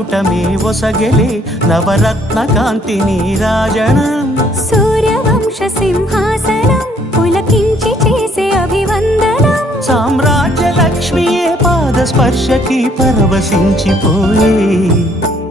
మకుటమే ఒసగెలే నవరత్న కాంతి నీరాజనం సూర్యవంశ సింహాసనం పులకించి చేసే అభివందనం సామ్రాజ్య లక్ష్మియే పాద స్పర్శకి పరవశించిపోయే